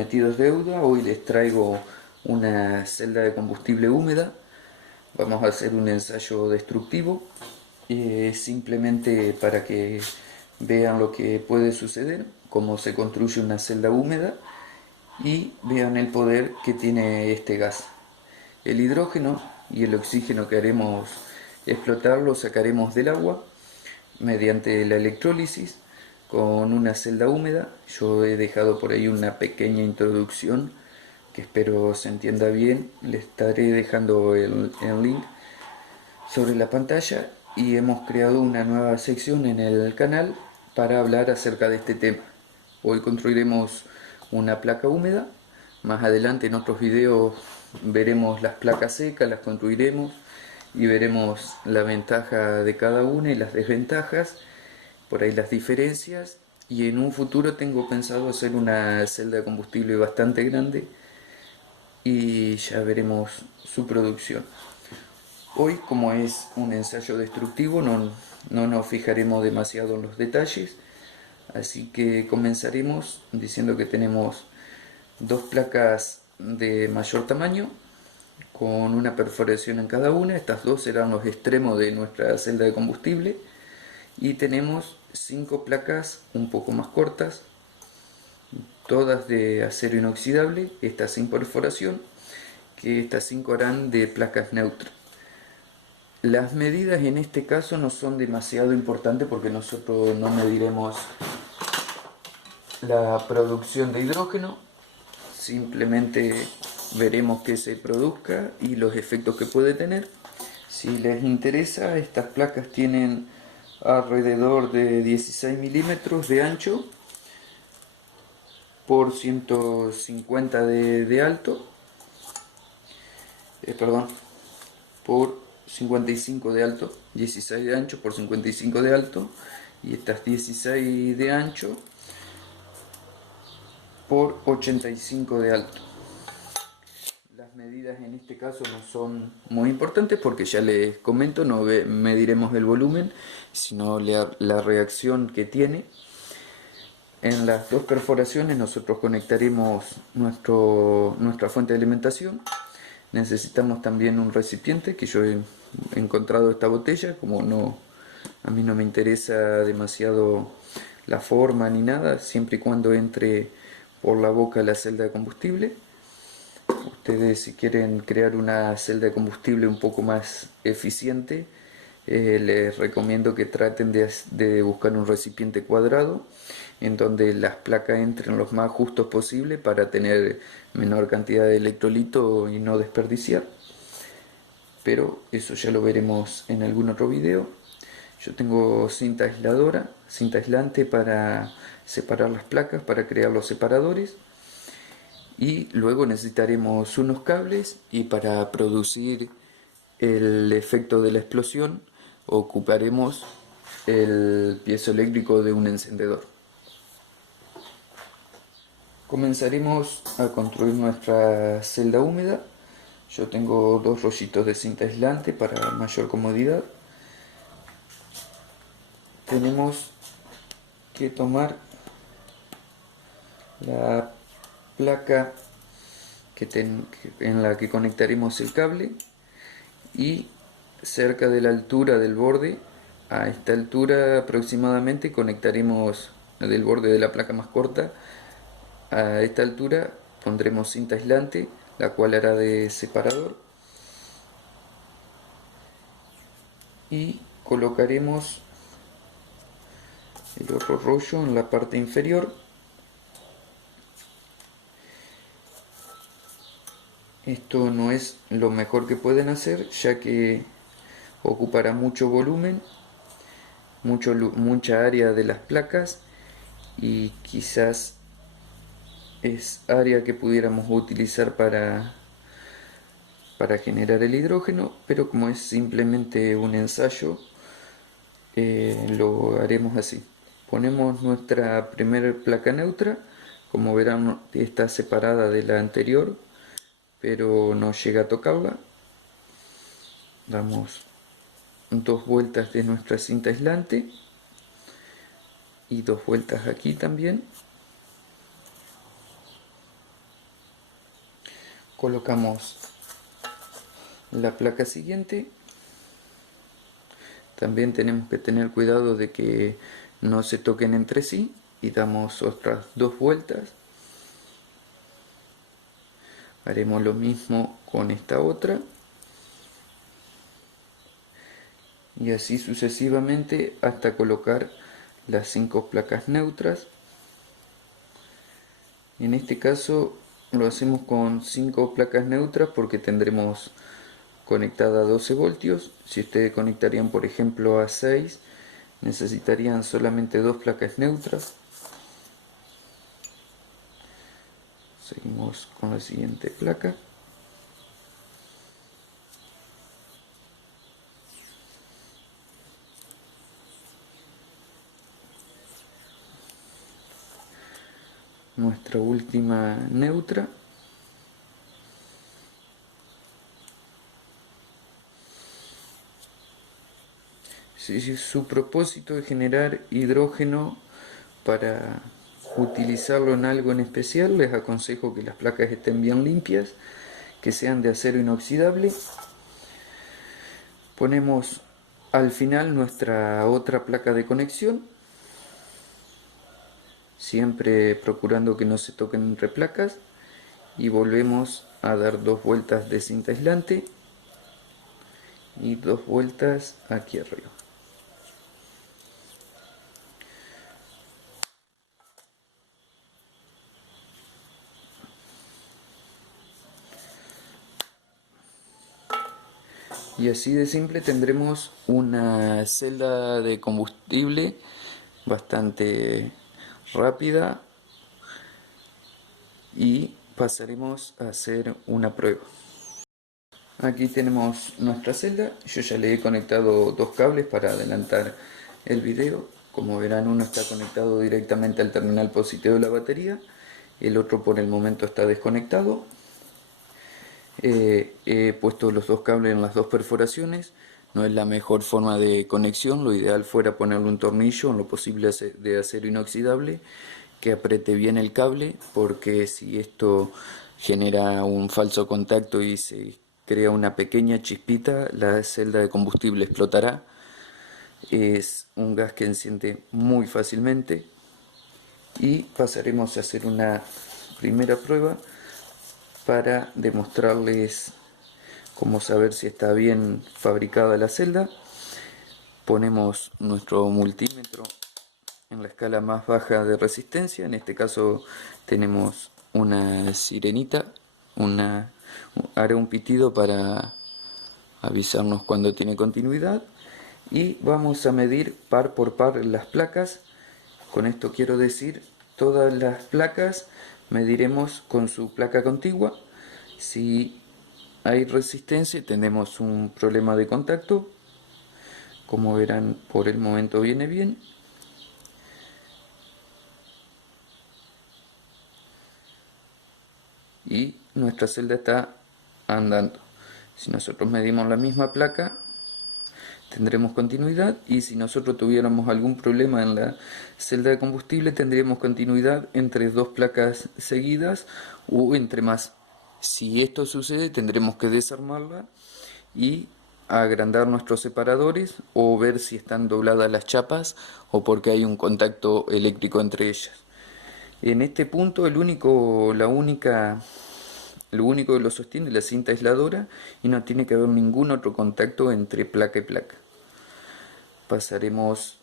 prometido es deuda. Hoy les traigo una celda de combustible húmeda. Vamos a hacer un ensayo destructivo, simplemente para que vean lo que puede suceder, cómo se construye una celda húmeda y vean el poder que tiene este gas. El hidrógeno y el oxígeno que haremos explotar lo sacaremos del agua mediante la electrólisis con una celda húmeda. Yo he dejado por ahí una pequeña introducción que espero se entienda bien. Le estaré dejando el link sobre la pantalla y hemos creado una nueva sección en el canal para hablar acerca de este tema. Hoy construiremos una placa húmeda. Más adelante en otros videos veremos las placas secas, las construiremos y veremos la ventaja de cada una y las desventajas, por ahí las diferencias. Y en un futuro tengo pensado hacer una celda de combustible bastante grande y ya veremos su producción. Hoy, como es un ensayo destructivo, no nos fijaremos demasiado en los detalles, así que comenzaremos diciendo que tenemos dos placas de mayor tamaño con una perforación en cada una. Estas dos serán los extremos de nuestra celda de combustible, y tenemos 5 placas un poco más cortas, todas de acero inoxidable, estas sin perforación, que estas 5 harán de placas neutras. Las medidas en este caso no son demasiado importantes porque nosotros no mediremos la producción de hidrógeno, simplemente veremos que se produzca y los efectos que puede tener. Si les interesa, estas placas tienen alrededor de 16 milímetros de ancho por 150 de alto, por 55 de alto, 16 de ancho por 55 de alto, y estas 16 de ancho por 85 de alto. Las medidas en este caso no son muy importantes porque ya les comento, no mediremos el volumen, sino la reacción que tiene. En las dos perforaciones nosotros conectaremos nuestra fuente de alimentación. Necesitamos también un recipiente, que yo he encontrado esta botella. Como a mí no me interesa demasiado la forma ni nada, siempre y cuando entre por la boca la celda de combustible. Ustedes, si quieren crear una celda de combustible un poco más eficiente, les recomiendo que traten de buscar un recipiente cuadrado en donde las placas entren lo más justos posible para tener menor cantidad de electrolito y no desperdiciar. Pero eso ya lo veremos en algún otro video. Yo tengo cinta aisladora, cinta aislante para separar las placas, para crear los separadores. Y luego necesitaremos unos cables, y para producir el efecto de la explosión ocuparemos el piezoeléctrico de un encendedor. Comenzaremos a construir nuestra celda húmeda. Yo tengo dos rollitos de cinta aislante para mayor comodidad. Tenemos que tomar la placa en la que conectaremos el cable, y cerca de la altura del borde, a esta altura aproximadamente, conectaremos del borde de la placa más corta. A esta altura pondremos cinta aislante, la cual hará de separador, y colocaremos el otro rollo en la parte inferior. Esto no es lo mejor que pueden hacer, ya que ocupará mucho volumen, mucha área de las placas, y quizás es área que pudiéramos utilizar para generar el hidrógeno, pero como es simplemente un ensayo, lo haremos así. Ponemos nuestra primera placa neutra. Como verán, está separada de la anterior, pero no llega a tocarla. Damos 2 vueltas de nuestra cinta aislante y 2 vueltas aquí también. colocamos la placa siguiente. También tenemos que tener cuidado de que no se toquen entre sí y damos otras 2 vueltas. Haremos lo mismo con esta otra y así sucesivamente hasta colocar las 5 placas neutras. En este caso lo hacemos con 5 placas neutras porque tendremos conectada a 12 voltios. Si ustedes conectarían por ejemplo a 6, necesitarían solamente 2 placas neutras. Seguimos con la siguiente placa. Nuestra última neutra. Si su propósito es generar hidrógeno para utilizarlo en algo en especial, les aconsejo que las placas estén bien limpias, que sean de acero inoxidable. Ponemos al final nuestra otra placa de conexión, siempre procurando que no se toquen entre placas, y volvemos a dar 2 vueltas de cinta aislante y 2 vueltas aquí arriba. Y así de simple tendremos una celda de combustible bastante rápida y pasaremos a hacer una prueba. Aquí tenemos nuestra celda. Yo ya le he conectado 2 cables para adelantar el video. Como verán, uno está conectado directamente al terminal positivo de la batería, el otro por el momento está desconectado. He puesto los 2 cables en las 2 perforaciones. No es la mejor forma de conexión, lo ideal fuera ponerle un tornillo en lo posible de acero inoxidable que apriete bien el cable, porque si esto genera un falso contacto y se crea una pequeña chispita, la celda de combustible explotará. Es un gas que enciende muy fácilmente y pasaremos a hacer una primera prueba para demostrarles cómo saber si está bien fabricada la celda. Ponemos nuestro multímetro en la escala más baja de resistencia. En este caso tenemos una sirenita, hará un pitido para avisarnos cuando tiene continuidad, y vamos a medir par por par las placas. Con esto quiero decir, todas las placas mediremos con su placa contigua. Si hay resistencia, tenemos un problema de contacto. Como verán, por el momento viene bien. Y nuestra celda está andando. Si nosotros medimos la misma placa, tendremos continuidad, y si nosotros tuviéramos algún problema en la celda de combustible, tendríamos continuidad entre 2 placas seguidas o entre más. Si esto sucede, tendremos que desarmarla y agrandar nuestros separadores o ver si están dobladas las chapas o porque hay un contacto eléctrico entre ellas. En este punto lo único que lo sostiene es la cinta aisladora y no tiene que haber ningún otro contacto entre placa y placa. Pasaremos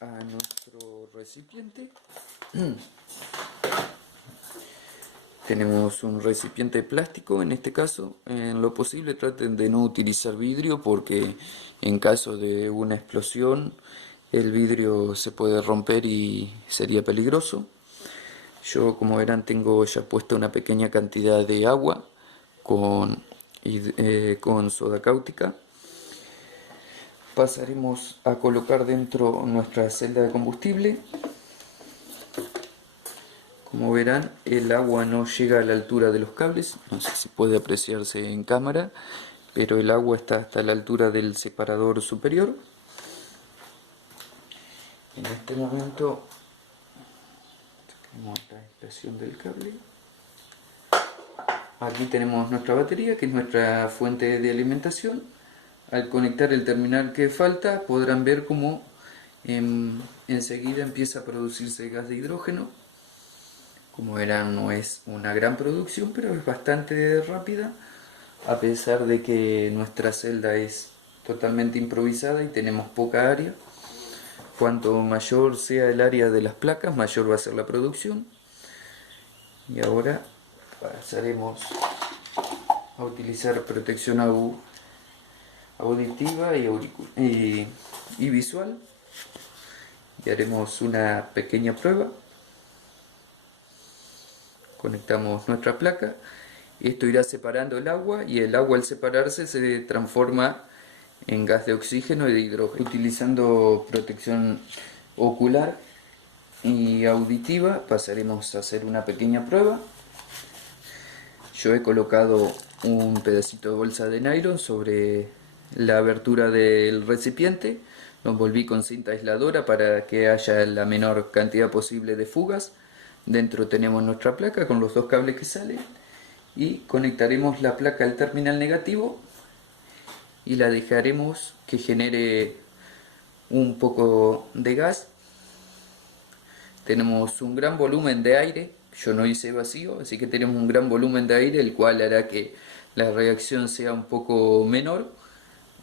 a nuestro recipiente. Tenemos un recipiente de plástico. En este caso, en lo posible traten de no utilizar vidrio, porque en caso de una explosión el vidrio se puede romper y sería peligroso. Yo, como verán, tengo ya puesta una pequeña cantidad de agua con soda cáustica. Pasaremos a colocar dentro nuestra celda de combustible. Como verán, el agua no llega a la altura de los cables, no sé si puede apreciarse en cámara, pero el agua está hasta la altura del separador superior. En este momento saquemos la expresión del cable. Aquí tenemos nuestra batería, que es nuestra fuente de alimentación. Al conectar el terminal que falta podrán ver cómo enseguida empieza a producirse gas de hidrógeno. Como verán, no es una gran producción, pero es bastante rápida, a pesar de que nuestra celda es totalmente improvisada y tenemos poca área. Cuanto mayor sea el área de las placas, mayor va a ser la producción. Y ahora pasaremos a utilizar protección auditiva y visual, y haremos una pequeña prueba. Conectamos nuestra placa, esto irá separando el agua, y el agua al separarse se transforma en gas de oxígeno y de hidrógeno. Utilizando protección ocular y auditiva pasaremos a hacer una pequeña prueba. Yo he colocado un pedacito de bolsa de nylon sobre la abertura del recipiente, lo envolví con cinta aisladora para que haya la menor cantidad posible de fugas. Dentro tenemos nuestra placa con los dos cables que salen, y conectaremos la placa al terminal negativo y la dejaremos que genere un poco de gas. Tenemos un gran volumen de aire, yo no hice vacío, así que tenemos un gran volumen de aire, el cual hará que la reacción sea un poco menor,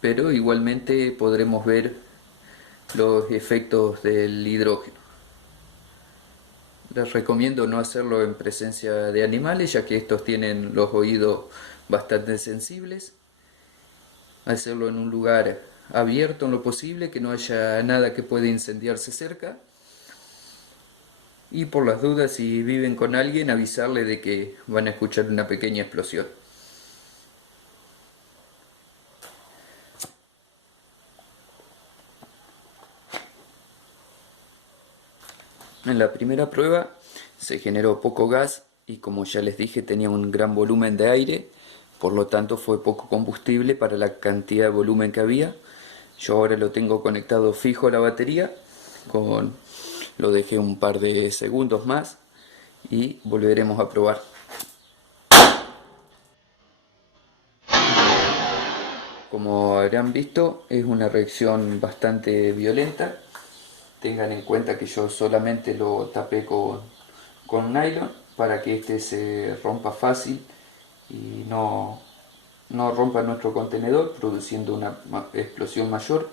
pero igualmente podremos ver los efectos del hidrógeno. Les recomiendo no hacerlo en presencia de animales, ya que estos tienen los oídos bastante sensibles. Hacerlo en un lugar abierto en lo posible, que no haya nada que pueda incendiarse cerca. Y por las dudas, si viven con alguien, avisarle de que van a escuchar una pequeña explosión. En la primera prueba se generó poco gas y, como ya les dije, tenía un gran volumen de aire, por lo tanto fue poco combustible para la cantidad de volumen que había. Yo ahora lo tengo conectado fijo a la batería, lo dejé un par de segundos más y volveremos a probar. Como habrán visto, es una reacción bastante violenta. Tengan en cuenta que yo solamente lo tapé con nylon para que este se rompa fácil y no rompa nuestro contenedor, produciendo una explosión mayor.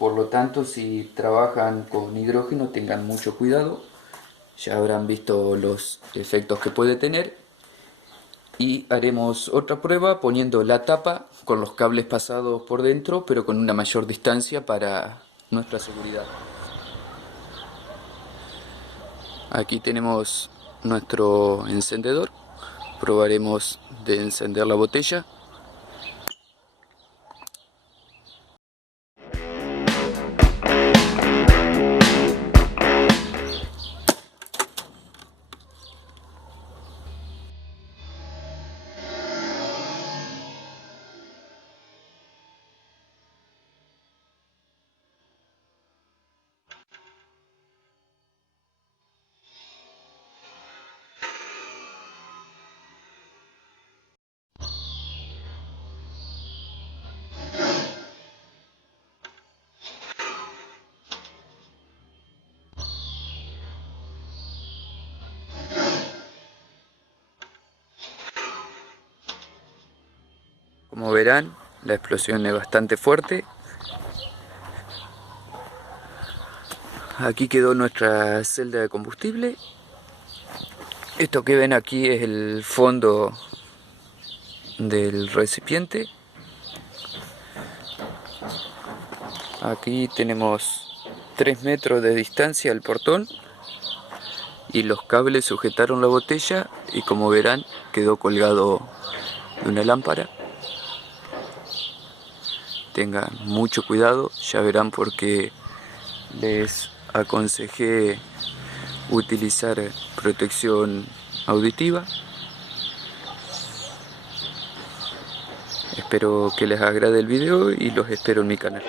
Por lo tanto, si trabajan con hidrógeno, tengan mucho cuidado. Ya habrán visto los efectos que puede tener. Y haremos otra prueba poniendo la tapa con los cables pasados por dentro, pero con una mayor distancia para nuestra seguridad. Aquí tenemos nuestro encendedor. Probaremos de encender la botella. Como verán, la explosión es bastante fuerte. Aquí quedó nuestra celda de combustible. Esto que ven aquí es el fondo del recipiente. Aquí tenemos 3 metros de distancia al portón y los cables sujetaron la botella, y como verán quedó colgado de una lámpara. Tengan mucho cuidado, ya verán por qué les aconsejé utilizar protección auditiva. Espero que les agrade el video y los espero en mi canal.